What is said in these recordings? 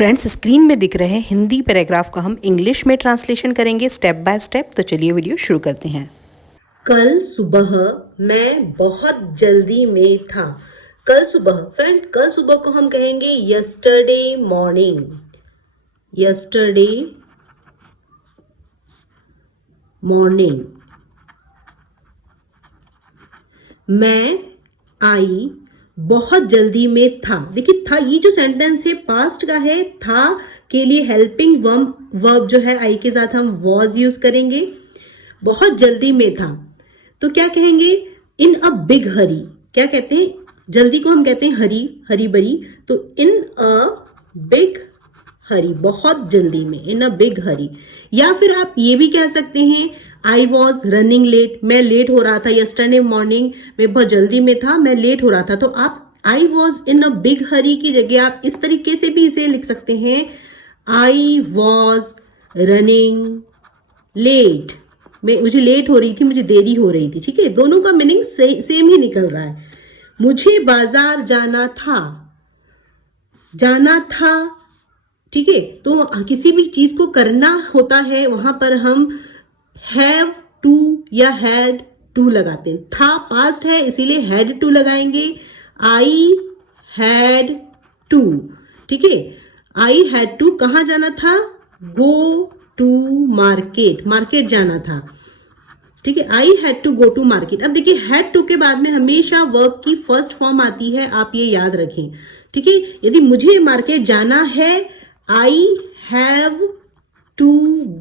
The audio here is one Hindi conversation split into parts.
फ्रेंड्स, स्क्रीन में दिख रहे हिंदी पैराग्राफ का हम इंग्लिश में ट्रांसलेशन करेंगे स्टेप बाय स्टेप। तो चलिए वीडियो शुरू करते हैं। कल सुबह मैं बहुत जल्दी में था। कल सुबह, फ्रेंड, कल सुबह को हम कहेंगे यस्टरडे मॉर्निंग। Yesterday morning. मैं आई बहुत जल्दी में था। देखिए, था, ये जो सेंटेंस है पास्ट का है। था के लिए हेल्पिंग वर्ब जो है आई के साथ हम वॉज यूज करेंगे। बहुत जल्दी में था तो क्या कहेंगे? इन अ बिग हरी। क्या कहते हैं? जल्दी को हम कहते हैं हरी, हरी बरी। तो इन अ बिग हरी, बहुत जल्दी में, इन अ बिग हरी। या फिर आप ये भी कह सकते हैं आई वॉज रनिंग लेट। मैं लेट हो रहा था यस्टरडे मॉर्निंग, मैं बहुत जल्दी में था, मैं लेट हो रहा था। तो आप आई वॉज इन अ बिग हरी की जगह आप इस तरीके से भी इसे लिख सकते हैं, आई वॉज रनिंग लेट। मुझे लेट हो रही थी, मुझे देरी हो रही थी। ठीक है, दोनों का मीनिंग सेम ही निकल रहा है। मुझे बाजार जाना था, जाना था। ठीक है, तो किसी भी चीज को करना होता है वहां पर हम हैव टू या हैड टू लगाते हैं। था पास्ट है इसीलिए हैड टू लगाएंगे। I had to. ठीक है, आई हैड टू कहां जाना था? गो टू मार्केट, मार्केट जाना था। ठीक है, I had to go to market. अब देखिए, हैड टू के बाद में हमेशा वर्ब की फर्स्ट फॉर्म आती है, आप ये याद रखें। ठीक है, यदि मुझे मार्केट जाना है, I have to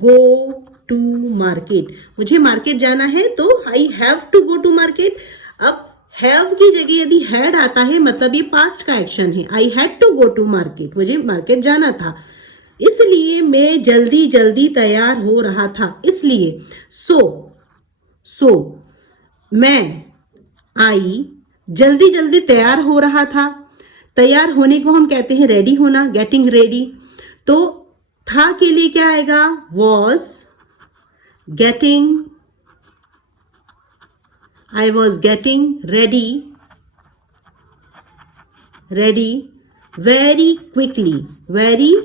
go to market. मुझे मार्केट जाना है तो I have to go to market. अब हैव की जगह यदि हैड आता है मतलब ये पास्ट का एक्शन है। I had to go to market, मुझे मार्केट जाना था, इसलिए मैं जल्दी जल्दी तैयार हो रहा था। इसलिए सो मैं आई जल्दी जल्दी तैयार हो रहा था। तैयार होने को हम कहते हैं रेडी होना, गेटिंग रेडी। तो था के लिए क्या आएगा? Was getting, I was getting ready, ready very quickly, very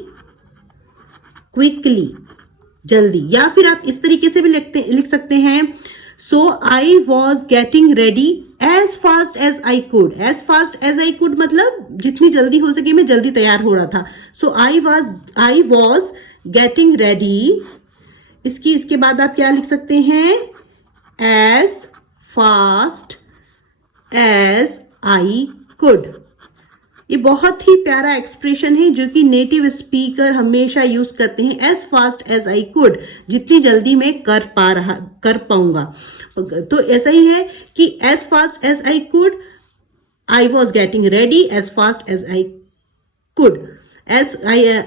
quickly, जल्दी। या फिर आप इस तरीके से भी लिख सकते हैं, so I was getting ready as fast as I could. As fast as I could मतलब जितनी जल्दी हो सके मैं जल्दी तैयार हो रहा था। So I was getting ready. इसके बाद आप क्या लिख सकते हैं? As fast as I could. ये बहुत ही प्यारा एक्सप्रेशन है जो कि नेटिव स्पीकर हमेशा यूज करते हैं। As fast as I could, जितनी जल्दी मैं कर पाऊंगा। तो ऐसा ही है कि as fast as I could, I was getting ready as fast as I could,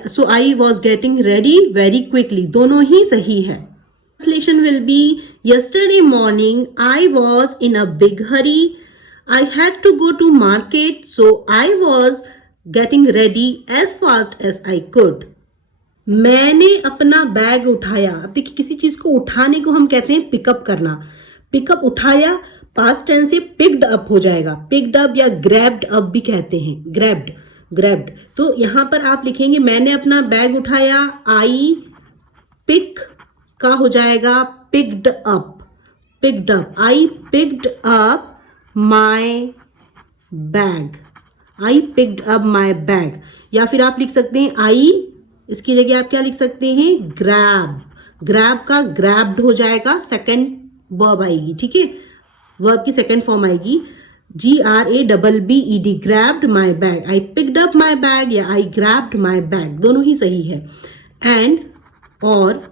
so I was getting ready very quickly. दोनों ही सही है। Translation will be, yesterday morning I was in a big hurry. I had to go to market, so I was getting ready as fast as I could. मैंने अपना बैग उठाया। अब देखिए, किसी चीज को उठाने को हम कहते हैं पिकअप करना। पिकअप, उठाया, पास्ट टेंस से पिक्ड अप हो जाएगा। पिक्ड अप या ग्रैब्ड अप भी कहते हैं, ग्रैब्ड, ग्रैब्ड। तो यहां पर आप लिखेंगे मैंने अपना बैग उठाया, आई पिक का हो जाएगा picked up, picked up. I picked up my bag, I picked up my bag. या फिर आप लिख सकते हैं आई, इसकी जगह आप क्या लिख सकते हैं? ग्रैब। ग्रैब का ग्रैब्ड हो जाएगा, सेकंड वर्ब आएगी। ठीक है, वर्ब की सेकंड फॉर्म आएगी GRABBED, grabbed my bag. I picked up my bag या आई ग्रैब्ड माई बैग, दोनों ही सही है। एंड, और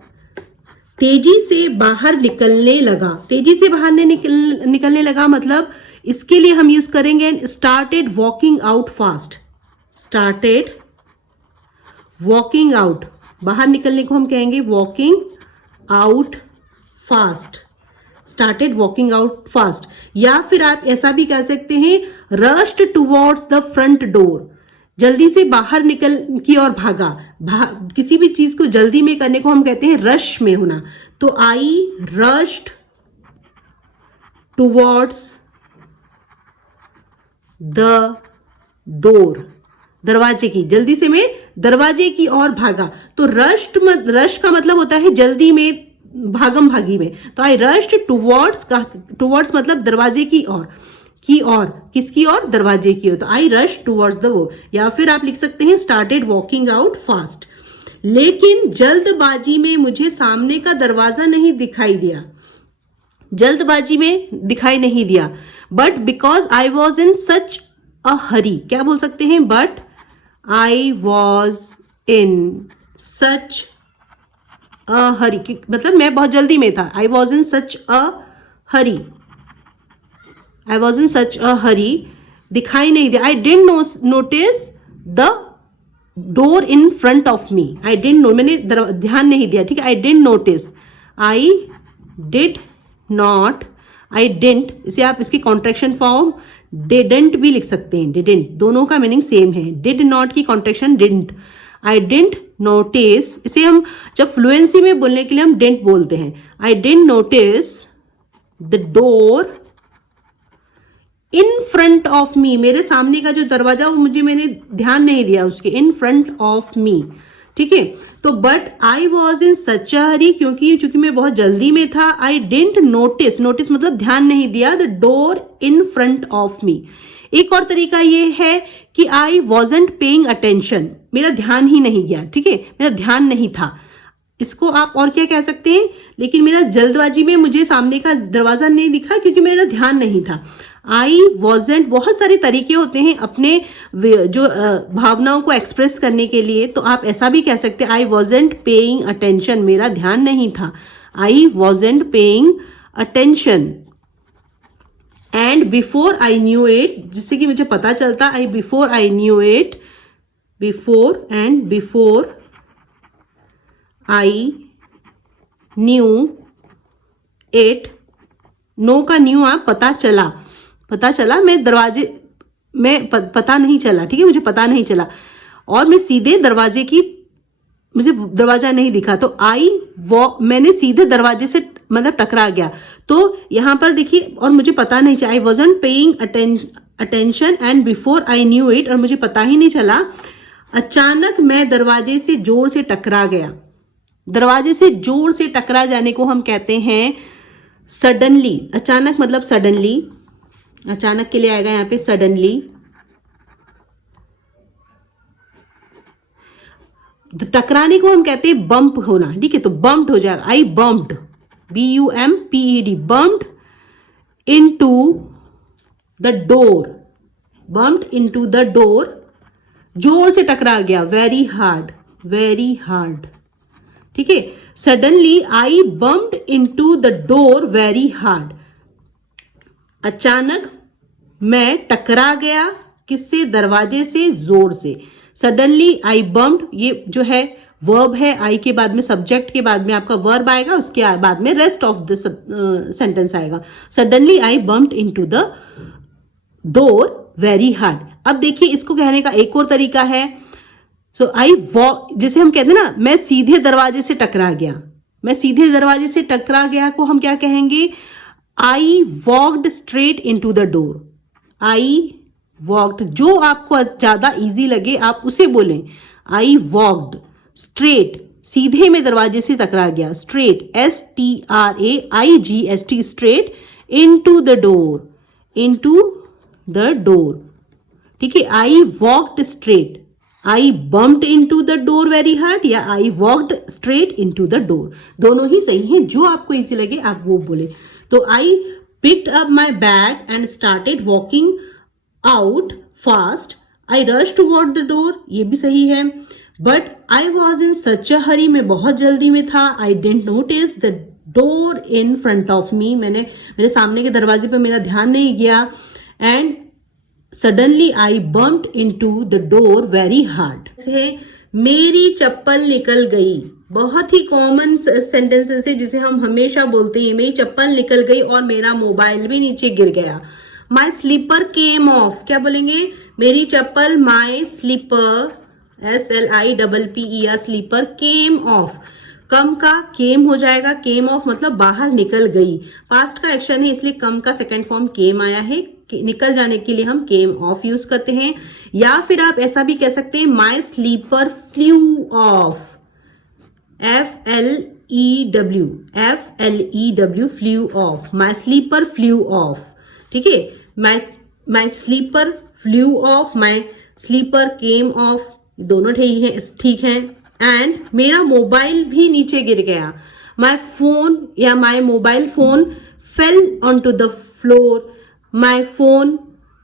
तेजी से बाहर निकलने लगा। तेजी से बाहर निकलने लगा मतलब इसके लिए हम यूज करेंगे started walking out fast. Started walking out, बाहर निकलने को हम कहेंगे walking out fast. Started walking out fast. या फिर आप ऐसा भी कह सकते हैं, rushed towards the front door, जल्दी से बाहर निकल की ओर भागा। किसी भी चीज को जल्दी में करने को हम कहते हैं रश में होना। तो आई रश्ड टुवर्ड्स द डोर, दरवाजे की, जल्दी से मैं दरवाजे की ओर भागा। तो रश का मतलब होता है जल्दी में, भागम भागी में। तो आई रश्ड टुवर्ड्स मतलब दरवाजे की ओर, किसकी ओर? दरवाजे की ओर। तो आई रश टुवर्ड्स द वो, या फिर आप लिख सकते हैं स्टार्टेड वॉकिंग आउट फास्ट। लेकिन जल्दबाजी में मुझे सामने का दरवाजा नहीं दिखाई दिया, जल्दबाजी में दिखाई नहीं दिया। But because I was in such a hurry, क्या बोल सकते हैं? But I was in such a हरी, मतलब मैं बहुत जल्दी में था। आई was in such a Hari, I was in such a हरी, दिखाई नहीं दिया। I didn't notice the door in front of me, I didn't know, मैंने ध्यान नहीं दिया, ठीक है। I didn't notice, I did not, I didn't, इसे आप इसकी कॉन्ट्रैक्शन फॉर्म डिडंट भी लिख सकते हैं। डिडंट, दोनों का मीनिंग सेम है। डिड नॉट की contraction didn't. I didn't notice, इसे हम जब फ्लुएंसी में बोलने के लिए हम डिडंट बोलते हैं। I didn't notice the door in front of me, मेरे सामने का जो दरवाजा वो मैंने ध्यान नहीं दिया उसके, इन फ्रंट ऑफ मी, ठीक है। तो but I was in such a हरी, क्योंकि मैं बहुत जल्दी में था। आई डिडंट नोटिस मतलब ध्यान नहीं दिया, the door in front of me. एक और तरीका ये है कि आई वॉजंट पेइंग अटेंशन, मेरा ध्यान ही नहीं गया, ठीक है, मेरा ध्यान नहीं था। इसको आप और क्या कह सकते हैं? लेकिन मेरा जल्दबाजी में मुझे सामने का दरवाजा नहीं दिखा क्योंकि मेरा ध्यान नहीं था। आई वॉजेंट, बहुत सारे तरीके होते हैं अपने जो भावनाओं को एक्सप्रेस करने के लिए। तो आप ऐसा भी कह सकते हैं, आई वॉजेंट पेइंग अटेंशन, मेरा ध्यान नहीं था। I wasn't paying attention. And before I knew it, जिससे कि मुझे पता चलता, before I knew it, before I knew it, no का न्यू आप पता चला, मैं दरवाजे में पता नहीं चला, ठीक है, मुझे पता नहीं चला। और मैं सीधे दरवाजे की, मुझे दरवाजा नहीं दिखा, तो मैंने सीधे दरवाजे से मतलब टकरा गया। तो यहां पर देखिए, और मुझे पता नहीं चला, आई wasn't paying attention and before I knew it, और मुझे पता ही नहीं चला। अचानक मैं दरवाजे से जोर से टकरा गया। दरवाजे से जोर से टकरा जाने को हम कहते हैं सडनली। अचानक मतलब सडनली, अचानक के लिए आएगा यहाँ पे सडनली। टकराने को हम कहते हैं बम्प होना, ठीक है, तो बम्प्ड हो जाएगा। I bumped, BUMPED, bumped into the door, bumped into the door, जोर से टकरा गया, वेरी हार्ड, ठीक है। Suddenly I bumped into the door very hard, अचानक मैं टकरा गया, किससे? दरवाजे से, जोर से। सडनली आई बम्प्ड, ये जो है वर्ब है, आई के बाद में सब्जेक्ट के बाद में आपका वर्ब आएगा, उसके बाद में रेस्ट ऑफ द सेंटेंस आएगा। Suddenly I bumped into the door very hard. अब देखिए, इसको कहने का एक और तरीका है। सो जैसे हम कहते हैं ना, मैं सीधे दरवाजे से टकरा गया, मैं सीधे दरवाजे से टकरा गया को हम क्या कहेंगे? आई walked straight into the door. I walked, जो आपको ज्यादा इजी लगे आप उसे बोलें। आई वॉक्ड स्ट्रेट, सीधे में दरवाजे से टकरा गया, straight, STRAIGHT, straight, into the door, ठीक है। I walked straight, I bumped into the door very hard, या I walked straight into the door, दोनों ही सही हैं, जो आपको इजी लगे आप वो बोले। तो I picked up my bag and started walking out fast, I rush toward the door, ये भी सही है। But I was in such a हरी, मैं बहुत जल्दी में था। I didn't notice the door in front of me, मेरे सामने के दरवाजे पर मेरा ध्यान नहीं गया। And suddenly I bumped into the door very hard. मेरी चप्पल निकल गई, बहुत ही कॉमन सेंटेंसेस है जिसे हम हमेशा बोलते हैं। मेरी चप्पल निकल गई और मेरा मोबाइल भी नीचे गिर गया। माई स्लीपर केम ऑफ, क्या बोलेंगे? मेरी चप्पल, my slipper, SLIPPER, slipper, came off, come का केम हो जाएगा, केम ऑफ मतलब बाहर निकल गई। पास्ट का एक्शन है इसलिए कम का सेकंड फॉर्म केम आया है, निकल जाने के लिए हम केम ऑफ यूज करते हैं, या फिर आप ऐसा भी कह सकते हैं my slipper flew off, FLEW flew off, my slipper flew off. ठीक है, my slipper flew off, my slipper came off, दोनों ठीक है। एंड मेरा मोबाइल भी नीचे गिर गया, माई फोन या my mobile phone fell on to the floor, my phone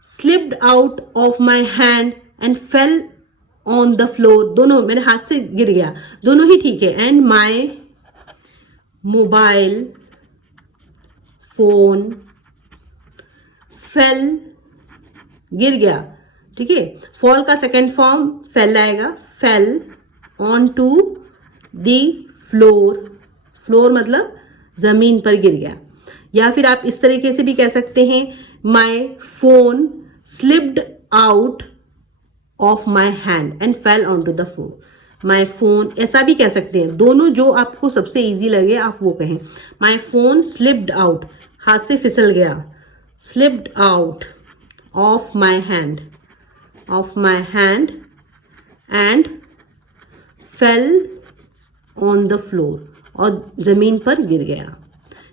slipped out of my hand and fell on the floor, दोनों मेरे हाथ से गिर गया, दोनों ही ठीक है। And my mobile phone fell, गिर गया। ठीक है, फॉल का सेकेंड फॉर्म फेल आएगा, fell on to the floor, floor मतलब जमीन पर गिर गया। या फिर आप इस तरीके से भी कह सकते हैं my phone slipped out of my hand and fell on to the floor, my phone, ऐसा भी कह सकते हैं। दोनों जो आपको सबसे इजी लगे आप वो कहें। माई फोन स्लिप्ड आउट, हाथ से फिसल गया, slipped out of my hand, of my hand and fell on the floor, और जमीन पर गिर गया।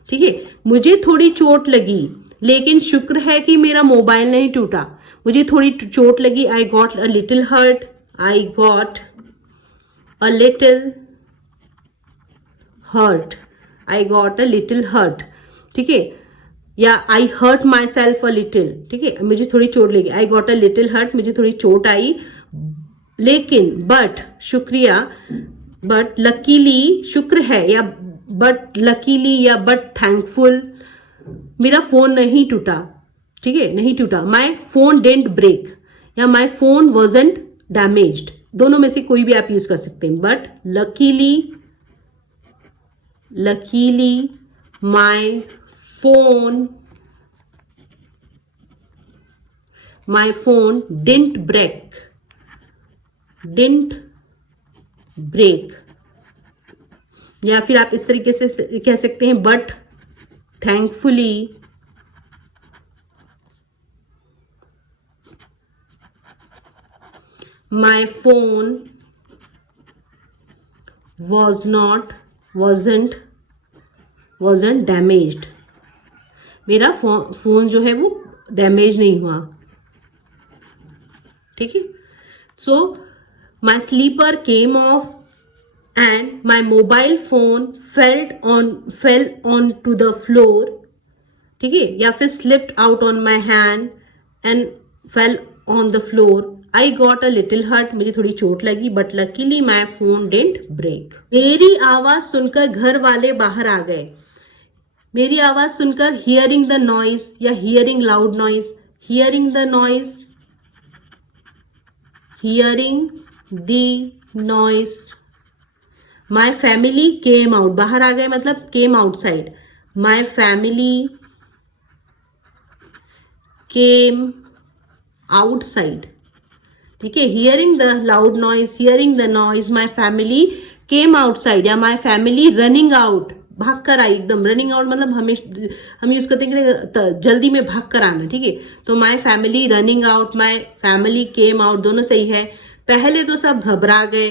ठीक है, मुझे थोड़ी चोट लगी लेकिन शुक्र है कि मेरा मोबाइल नहीं टूटा। मुझे थोड़ी चोट लगी, I got a little hurt, I got a little hurt, I got a little hurt. ठीक है, या I hurt myself a little. ठीक है, मुझे थोड़ी चोट लगी, I got a little hurt, मुझे थोड़ी चोट आई, लेकिन बट, शुक्रिया, बट लकीली, शुक्र है, या बट लकीली या बट थैंकफुल, मेरा फोन नहीं टूटा। ठीक है, नहीं टूटा। माई फोन डिडंट ब्रेक या माई फोन वॉजंट डैमेज्ड, दोनों में से कोई भी आप यूज कर सकते हैं। But luckily, luckily my phone didn't break, didn't break. या फिर आप इस तरीके से कह सकते हैं but thankfully my phone wasn't damaged, मेरा फोन जो है वो डैमेज नहीं हुआ। ठीक है, so my slipper came off and my mobile phone fell on to the floor. ठीक है, या फिर slipped out on my hand and fell on the floor, I got a little hurt, मुझे थोड़ी चोट लगी, but luckily my phone didn't break. मेरी आवाज सुनकर घर वाले बाहर आ गए, मेरी आवाज सुनकर, हियरिंग द नॉइज या hearing loud noise, hearing the noise, hearing the noise. My family came out, बाहर आ गए मतलब केम outside, my family came outside. ठीक है, hearing the loud noise, hearing the noise, my family came outside या माई फैमिली रनिंग आउट, भाग कर आई एकदम। रनिंग आउट मतलब हम यूज करते हैं जल्दी में भाग कर आना। ठीक है, तो my family running out, my family came out, दोनों सही है। पहले तो सब घबरा गए,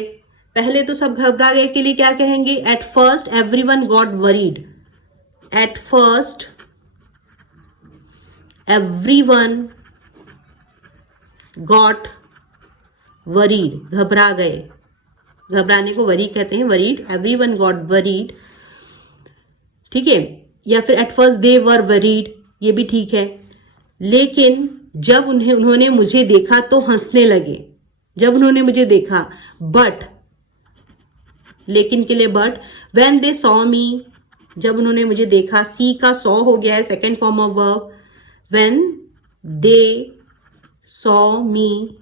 पहले तो सब घबरा गए के लिए क्या कहेंगे? At first everyone got worried, at first everyone got worried, घबरा गए, घबराने को वरी कहते हैं, वरीड, एवरीवन गॉट वरीड। ठीक है, या फिर at first they were worried, ये भी ठीक है। लेकिन जब उन्होंने मुझे देखा तो हंसने लगे, जब उन्होंने मुझे देखा। बट, लेकिन के लिए बट, व्हेन दे सॉ मी, जब उन्होंने मुझे देखा, सी का सॉ हो गया है second form of verb, when they saw me,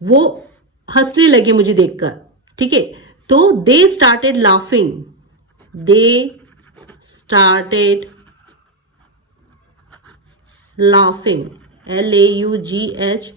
वो हंसने लगे मुझे देखकर। ठीक है, तो they started laughing, they started laughing, LAUGHING,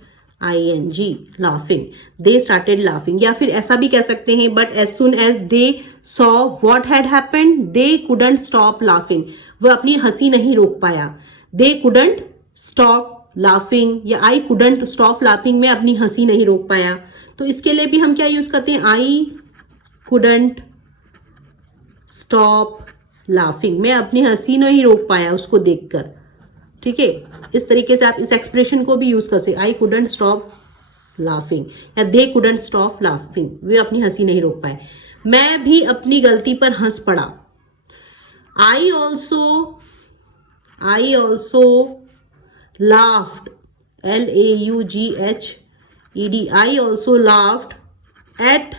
laughing, they started laughing. या फिर ऐसा भी कह सकते हैं, but as soon as they saw what had happened, they couldn't stop laughing, वो अपनी हंसी नहीं रोक पाया। दे कुडंट स्टॉप लाफिंग या आई कुडंट स्टॉप लाफिंग, मैं अपनी हंसी नहीं रोक पाया। तो इसके लिए भी हम क्या यूज करते हैं, आई कुडंट स्टॉप लाफिंग, मैं अपनी हंसी नहीं रोक पाया उसको देखकर। ठीक है, इस तरीके से आप इस एक्सप्रेशन को भी यूज कर सकते, आई कुडंट स्टॉप लाफिंग या दे कुडंट स्टॉप लाफिंग, वे अपनी हंसी नहीं रोक पाए। मैं भी अपनी गलती पर हंस पड़ा, I also laughed, LAUGHED, I also laughed at,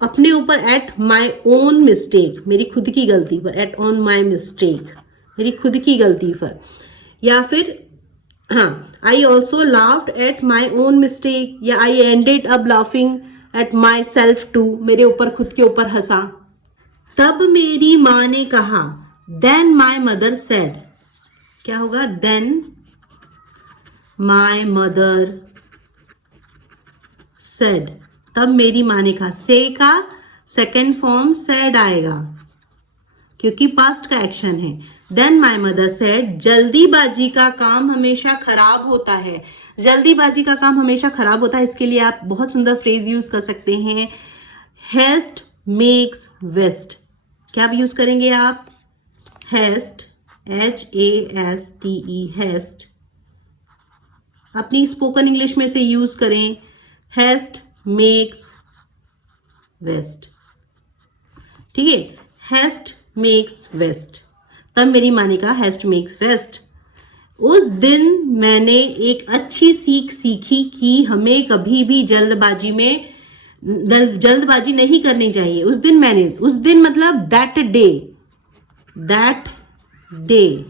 अपने ऊपर, at my own mistake, मेरी खुद की गलती पर, at on my mistake, मेरी खुद की गलती पर। या फिर हाँ, I also laughed at my own mistake या I ended up laughing at myself too, मेरे ऊपर खुद के ऊपर हंसा। तब मेरी माँ ने कहा, then my mother said, क्या होगा, then my mother said, तब मेरी माँ ने कहा, से का सेकेंड फॉर्म said आएगा क्योंकि पास्ट का एक्शन है। then my mother said, जल्दीबाजी का काम हमेशा खराब होता है, जल्दीबाजी का काम हमेशा खराब होता है। इसके लिए आप बहुत सुंदर फ्रेज यूज कर सकते हैं, haste makes waste। क्या आप यूज करेंगे आप, haste, HASTE, haste, अपनी स्पोकन इंग्लिश में से यूज करें, haste makes waste। ठीक है, haste makes waste, तब मेरी माँ ने कहा haste makes waste। उस दिन मैंने एक अच्छी सीख सीखी कि हमें कभी भी जल्दबाजी नहीं करनी चाहिए। उस दिन मतलब दैट डे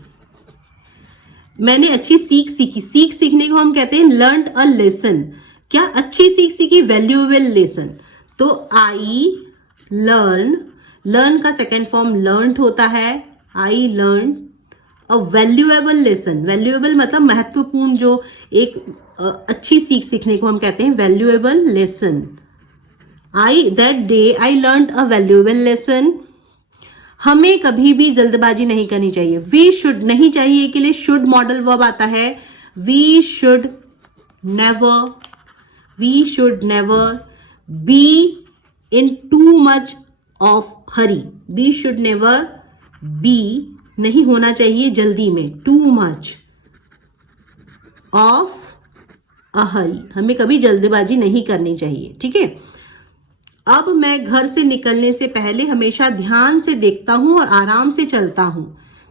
मैंने अच्छी सीख सीखी, सीख सीखने को हम कहते हैं लर्न अ लेसन। क्या अच्छी सीख सीखी, वैल्यूएबल लेसन। तो आई लर्न का सेकेंड फॉर्म लर्नड होता है, आई learn a valuable lesson. Valuable मतलब महत्वपूर्ण, जो एक अच्छी सीख सीखने को हम कहते हैं valuable lesson. That day I learn a valuable lesson. हमें कभी भी जल्दबाजी नहीं करनी चाहिए। वी शुड, नहीं चाहिए के लिए शुड मॉडल वर्ब आता है। We should never be in too much of hurry. We should never be, नहीं होना चाहिए जल्दी में, too much of a hurry, हमें कभी जल्दबाजी नहीं करनी चाहिए। ठीक है, अब मैं घर से निकलने से पहले हमेशा ध्यान से देखता हूं और आराम से चलता हूं।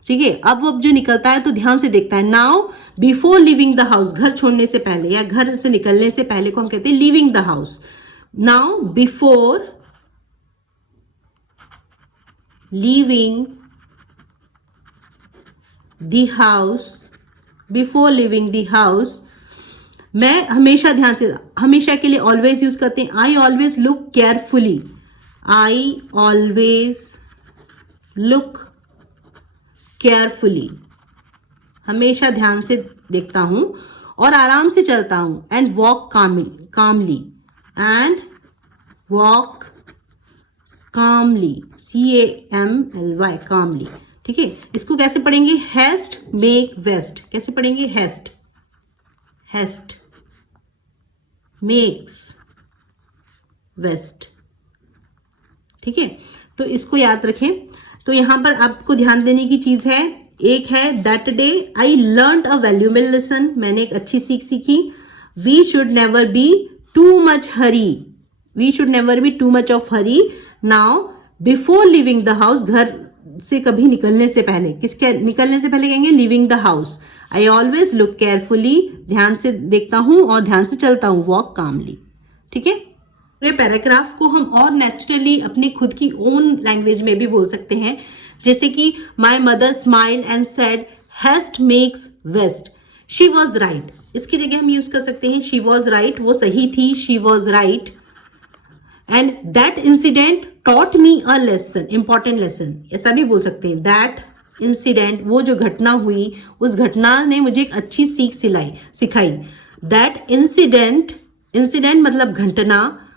ठीक है, अब जो निकलता है तो ध्यान से देखता है। Now before leaving the house, घर छोड़ने से पहले या घर से निकलने से पहले को हम कहते हैं living the house. Now before leaving the house, मैं हमेशा ध्यान से, हमेशा के लिए ऑलवेज यूज करते हैं। I always look carefully, I always look carefully, हमेशा ध्यान से देखता हूं और आराम से चलता हूं। And walk calmly, and walk calmly, CAMLY, calmly. ठीक है, इसको कैसे पढ़ेंगे, हेस्ट मेक वेस्ट। कैसे पढ़ेंगे, हेस्ट मेक्स वेस्ट। ठीक है, तो इसको याद रखें। तो यहां पर आपको ध्यान देने की चीज है, एक है that day I learn a valuable lesson, मैंने एक अच्छी सीख सीखी। We should never be too much of hurry. Now before leaving the house, घर से कभी निकलने से पहले, किसके निकलने से पहले कहेंगे, living the house. I always look carefully, ध्यान से देखता हूं और ध्यान से चलता हूं। वॉक कामली। ठीक है, पूरे पैराग्राफ को हम और नेचुरली अपनी खुद की ओन लैंग्वेज में भी बोल सकते हैं, जैसे कि my mother smiled and said haste makes waste, she was right. इसकी जगह हम यूज कर सकते हैं शी वॉज राइट, वो सही थी, she was right. And that incident taught me a lesson, important lesson, ऐसा भी बोल सकते हैं। दैट इंसिडेंट, वो जो घटना हुई, उस घटना ने मुझे एक अच्छी सीख सिखाई। दैट इंसिडेंट मतलब घटना,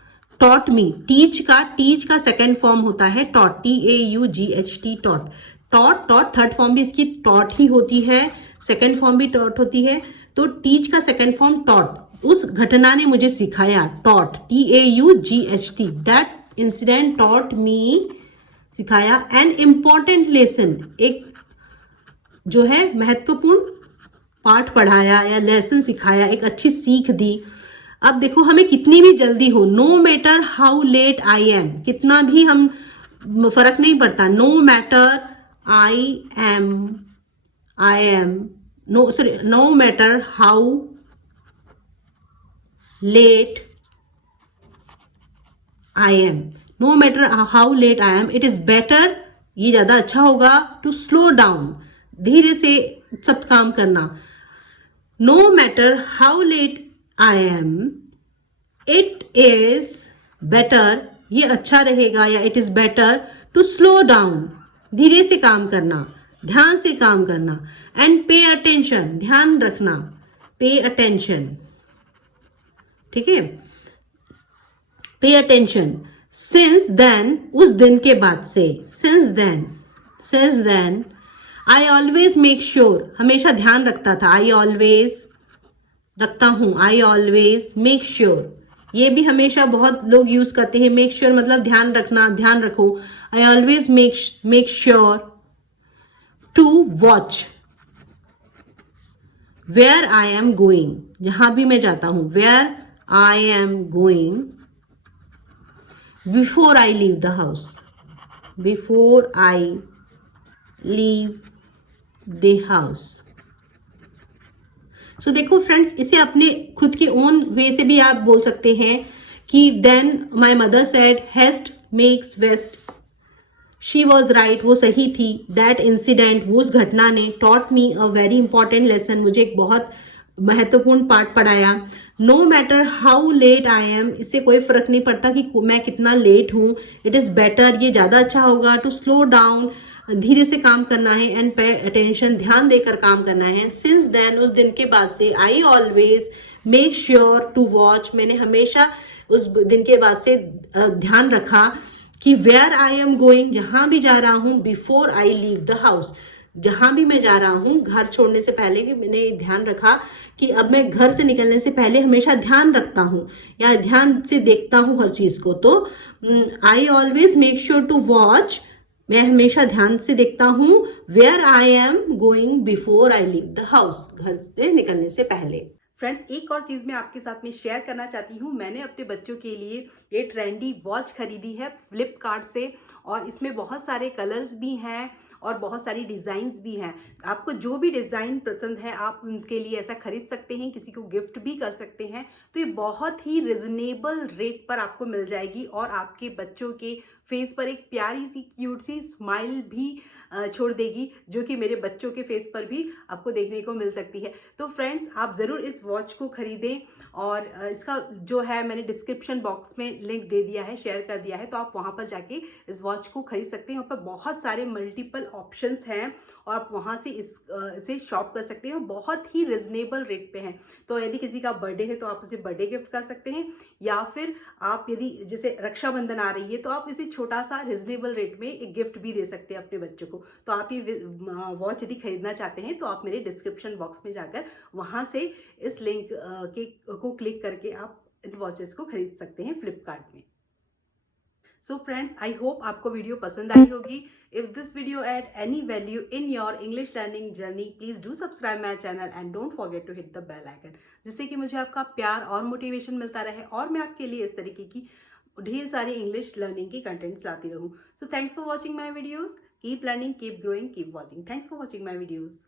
टॉट मी, टीच का सेकेंड फॉर्म होता है taught, TAUGHT, taught. Taught, taught third form भी इसकी टॉट ही होती है, सेकंड फॉर्म भी टॉट होती है, तो टीच का सेकंड फॉर्म टॉट। उस घटना ने मुझे सिखाया, taught, TAUGHT, that incident taught me, सिखाया, एन इम्पॉर्टेंट लेसन, एक जो है महत्वपूर्ण पाठ पढ़ाया या लेसन सिखाया, एक अच्छी सीख दी। अब देखो हमें कितनी भी जल्दी हो, no matter how late I am, कितना भी हम फर्क नहीं पड़ता, no matter I am, no matter how late I am, no matter how late I am, it is better, ये ज्यादा अच्छा होगा, टू स्लो डाउन, धीरे से सब काम करना। No matter how late I am, it is better, ये अच्छा रहेगा या it is better to slow down, धीरे से काम करना, ध्यान से काम करना। एंड पे अटेंशन, ध्यान रखना, पे अटेंशन, ठीक है, पे अटेंशन। सिंस देन, उस दिन के बाद से, since then I always make sure, हमेशा ध्यान रखता था, आई ऑलवेज रखता हूं, आई ऑलवेज मेक श्योर, ये भी हमेशा बहुत लोग यूज करते हैं, मेक श्योर मतलब ध्यान रखना, ध्यान रखो। I always make sure to watch where I am going, जहां भी मैं जाता हूं, where I am going, before I leave the house, before I leave the house. So देखो फ्रेंड्स, इसे अपने खुद के ओन वे से भी आप बोल सकते हैं कि then my mother said haste makes waste, she was right, वो सही थी, दैट इंसिडेंट, वो उस घटना ने, taught me a very important lesson, मुझे एक बहुत महत्वपूर्ण पाठ पढ़ाया। No matter how late I am, इससे कोई फर्क नहीं पड़ता कि मैं कितना लेट हूं, इट इज बेटर, ये ज्यादा अच्छा होगा, टू स्लो डाउन, धीरे से काम करना है, एंड पे अटेंशन, ध्यान देकर काम करना है। सिंस देन, उस दिन के बाद से, I always make sure to watch, मैंने हमेशा उस दिन के बाद से ध्यान रखा कि वेयर आई एम गोइंग, जहां भी जा रहा हूं, before I leave the house, जहां भी मैं जा रहा हूं, घर छोड़ने से पहले, कि मैंने ध्यान रखा कि अब मैं घर से निकलने से पहले हमेशा ध्यान रखता हूं या ध्यान से देखता हूं हर चीज को। तो I always make sure to watch, मैं हमेशा ध्यान से देखता हूं, where I am going before I leave the house, घर से निकलने से पहले। फ्रेंड्स, एक और चीज़ मैं आपके साथ में शेयर करना चाहती हूँ। मैंने अपने बच्चों के लिए ये ट्रेंडी वॉच खरीदी है फ्लिपकार्ट से, और इसमें बहुत सारे कलर्स भी हैं और बहुत सारी डिज़ाइंस भी हैं। आपको जो भी डिज़ाइन पसंद है आप उनके लिए ऐसा खरीद सकते हैं, किसी को गिफ्ट भी कर सकते हैं। तो ये बहुत ही रिजनेबल रेट पर आपको मिल जाएगी और आपके बच्चों के फेस पर एक प्यारी सी क्यूट सी स्माइल भी छोड़ देगी, जो कि मेरे बच्चों के फेस पर भी आपको देखने को मिल सकती है। तो फ्रेंड्स, आप ज़रूर इस वॉच को खरीदें, और इसका जो है मैंने डिस्क्रिप्शन बॉक्स में लिंक दे दिया है, शेयर कर दिया है, तो आप वहाँ पर जाके इस वॉच को खरीद सकते हैं। वहाँ पर बहुत सारे मल्टीपल ऑप्शंस हैं और आप वहाँ से इसे शॉप कर सकते हैं, बहुत ही रिजनेबल रेट पे हैं। तो यदि किसी का बर्थडे है तो आप उसे बर्थडे गिफ्ट कर सकते हैं, या फिर आप यदि जैसे रक्षाबंधन आ रही है तो आप इसे छोटा सा रिजनेबल रेट में एक गिफ्ट भी दे सकते हैं अपने बच्चों को। तो आप ये वॉच यदि खरीदना चाहते हैं तो आप मेरे डिस्क्रिप्शन बॉक्स में जाकर वहाँ से इस लिंक को क्लिक करके आप इन वॉचेस को खरीद सकते हैं फ्लिपकार्ट में। सो फ्रेंड्स, आई होप आपको वीडियो पसंद आई होगी। If this video add any value in your English learning journey, please do subscribe my channel and don't forget to hit the bell icon, जिससे कि मुझे आपका प्यार और मोटिवेशन मिलता रहे और मैं आपके लिए इस तरीके की ढेर सारी इंग्लिश लर्निंग की कंटेंट्स लाती रहूँ। So thanks for watching my videos, keep learning, keep growing, keep watching. Thanks for watching my videos.